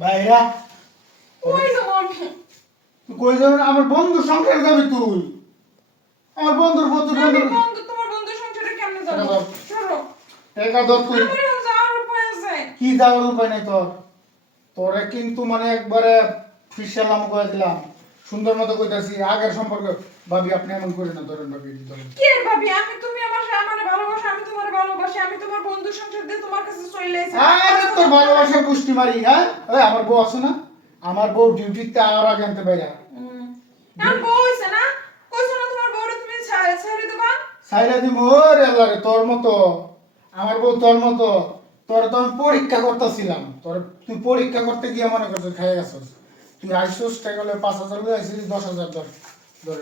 ভাইরা কই যাবো আমি? তুই কই যাবি না? আমার বন্ধুর সংসারে যাবি তুই। আমার বন্ধুর বন্ধু আমি বন্ধু তোমার বন্ধুর সংসারে কেমনে যাবো? এবার সরো। টাকা ধর তুই। আমার এখন যাওয়ার উপায় আছে। কি যাওয়ার উপায় নাই তোর। তোরে কিন্তু মানে একবারে ফিসালাম করে দিলাম। সুন্দর মতো কইতাছি আগের সম্পর্ক। ভাবি আপনি এমন করেন না, ধরেন ভাবি ধরেন। কি আর ভাবি, আমি তুমি আমারে ভালোবাসো, আমি তোমারে ভালোবাসি, আমি তোমার বন্ধুর সংসার দিয়ে তোমার কাছে চলে এসেছি। আরে তোর ভালোবাসার পুষ্টি মারি, হ্যাঁ? ওই আমার বউ আছে না? আমার বউ ডিউটিতে আর আগে আনতে পাইরা। আর বউ হইছে না? কইছো না তোমার বউরে তুমি ছেড়ে দেবা? সাইরা দি মোর এলারে তোর মতো। আমার বউ তোর মতো। তোর তো আমি পরীক্ষা করতেছিলাম। তোর তুই পরীক্ষা করতে গিয়ে মনে করছিস খাই গেছিস। তুই আইসোস টাকা হলে 5,000 করে আইসিস 10,000 ধর। ধর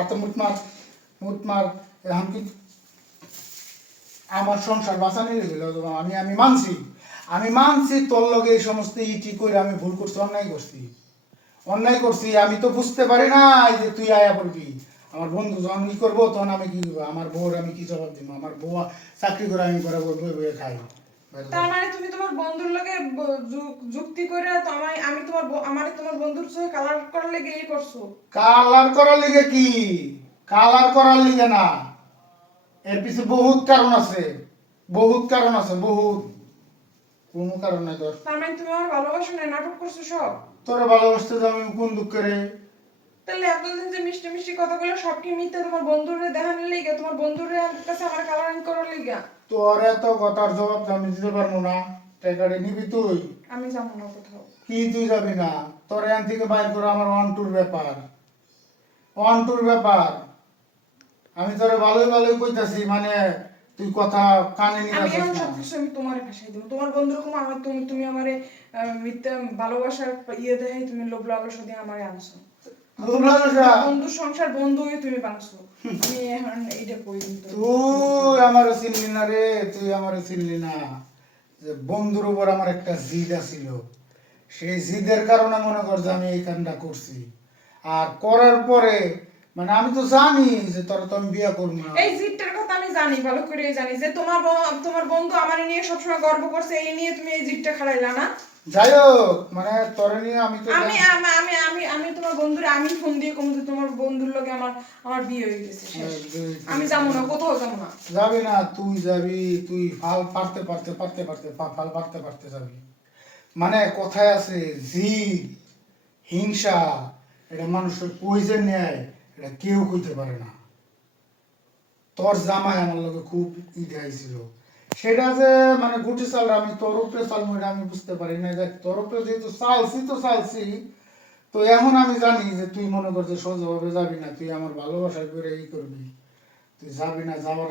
আত মুট মার এখন কি আমার সংসার বাঁচানি গেছিল। আমি মানছি তোর লগে এই সমস্ত ইটি করে আমি ভুল করছি, অন্যায় করছি। আমি তো বুঝতে পারি না এই যে তুই আয়া পড়বি। আমার বন্ধু যখন ই করবো তখন আমি কি করবো? আমার বউর আমি কি জবাব দিব? আমার বউ চাকরি করে আমি ঘরে বই বই খাই। তার মানে তুমি তোমার বন্ধুর লগে যুক্তি করে তো আমি তোমার বন্ধুর সঙ্গে কালার করার লেগে এই করছো। কালার করার লিগে কি? কালার করার লিগে না, এর পিছে বহুত কারণ আছে। বহুত কোনো কারণ নাই তোর। তার মানে তুমি আমার ভালোবাসা না, নাটক করছো সব। তোরা ভালোবাসতে যে আমি কোন দুঃখ রে। তাহলে এতদিন যে মিষ্টি মিষ্টি কথাগুলো সব কি মিথ্যা? তোমার বন্ধুরে দেখানোর লেগে, তোমার বন্ধুরে কাছে আমার কালারিং করার লেগে? তোর এত কথার জবাব তো আমি দিতে পারবো না। টাকাটা নিবি তুই? আমি যাবো না কোথাও। কি তুই যাবি না? তোর এখান থেকে বাইর করে আমার ওয়ান টুর ব্যাপার। আমি তোরে ভালোই কইতাছি, মানে তুই কথা কানে নিয়ে আমি আসিস এখন না। সবকিছু আমি তোমারে ভাসাই দেবো। তোমার বন্ধুর কম আমার তুমি আমারে মিথ্যা ভালোবাসার ইয়ে দেখাই তুমি লোভ লালসা দিয়ে আমারে আনছো। বন্ধুর সংসার বন্ধু হয়ে তুমি বানছো। আমি এখন এইটা কই কিন্তু তুই আমারে চিনলি না রে, তুই আমারে চিনলি না। যে বন্ধুর উপর আমার একটা জিদ আছিল, সেই জিদের কারণে মনে কর যে আমি এই কামটা করছি। আর করার পরে মানে আমি তো জানি যে তোর তো আমি বিয়ে করবো না। এই জিতটার কথা আমি জানি, ভালো করে জানি যে তোমার বন্ধু আমারে নিয়ে সবসময় গর্ব করছে, এই নিয়ে তুমি এই জিতটা খাড়াইলা না। যাই হোক মানে তোরে নিয়ে আমি তো আমি আমি আমি আমি আমি তোমার বন্ধুরে আমি ফোন দিয়ে কম যে তোমার বন্ধুর লগে আমার বিয়ে হয়ে গেছে, শেষ। আমি যাবো না, কোথাও যাবো না। যাবি না, তুই যাবি। তুই ফাল পারতে ফাল পারতে যাবি। মানে কথায় আছে জিদ, হিংসা, এটা মানুষের পয়জন নেয়, এটা কেউ কইতে পারে না। তোর জামাই আমার লগে খুব ইদে আইছিল, সেটা যে মানে গুটি চাল আমি তোর উপরে চালবো এটা আমি বুঝতে পারি না। দেখ তোর উপরে যেহেতু চালছি, তো এখন আমি জানি যে তুই মনে করছিস সোজাভাবে যাবি না, তুই আমার ভালোবাসা করে ই করবি। তুই যাবি না, যাওয়ার